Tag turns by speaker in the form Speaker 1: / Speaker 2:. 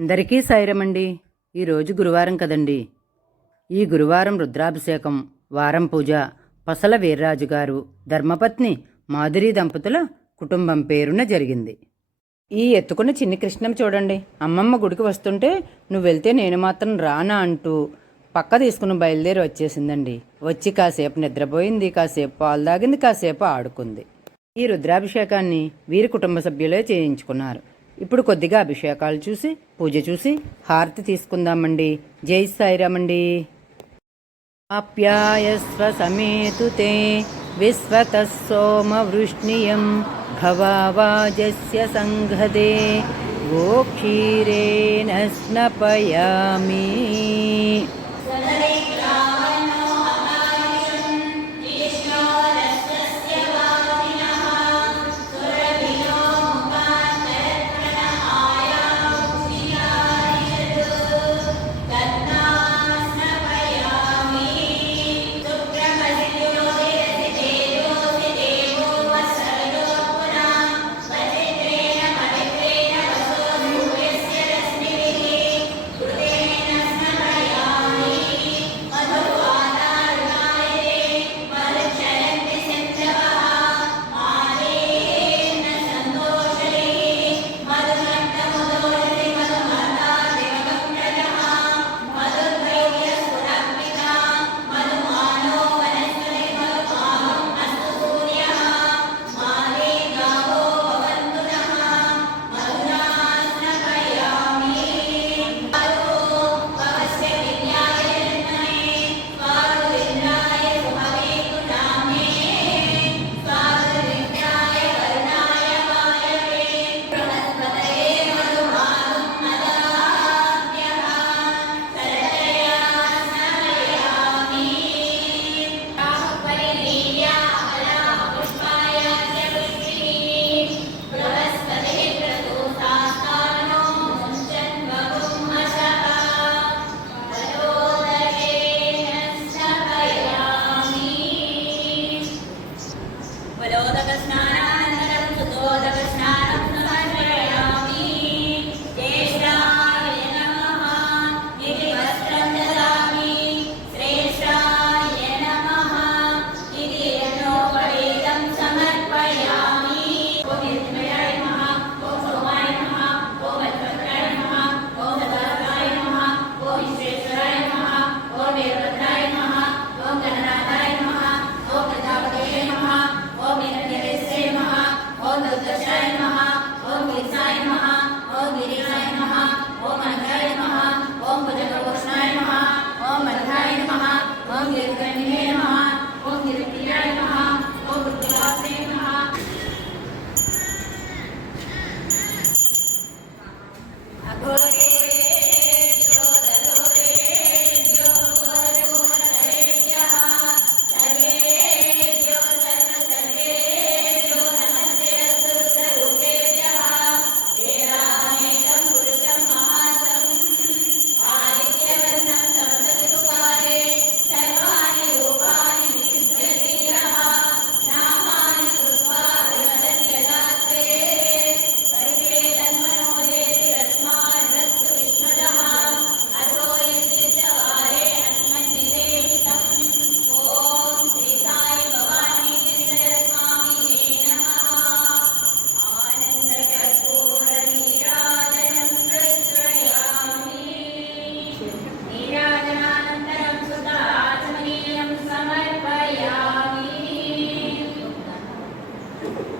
Speaker 1: అందరికీ సాయిరమండి. ఈరోజు గురువారం కదండి. ఈ గురువారం రుద్రాభిషేకం వారం పూజ పసల వీర్రాజు గారు ధర్మపత్ని మాధురి దంపతుల కుటుంబం పేరున జరిగింది. ఈ ఎత్తుకున్న చిన్ని కృష్ణం చూడండి. అమ్మమ్మ గుడికి వస్తుంటే నువ్వు వెళ్తే నేను మాత్రం రానా అంటూ పక్క తీసుకుని బయలుదేరి వచ్చేసిందండి. వచ్చి కాసేపు నిద్రపోయింది కాసేపు పాలు తాగింది కాసేపు ఆడుకుంది. ఈ రుద్రాభిషేకాన్ని వీరి కుటుంబ సభ్యులే చేయించుకున్నారు. ఇప్పుడు కొద్దిగా అభిషేకాలు చూసి పూజ చూసి హారతి తీసుకుందామండి. జై సాయిరామండి. ఆప్యాయస్వ సమేతు తే విశ్వత సోమ వృష్ణియం భవావాజస్య సంఘదే. ఓ స్నపయామి.
Speaker 2: Thank you.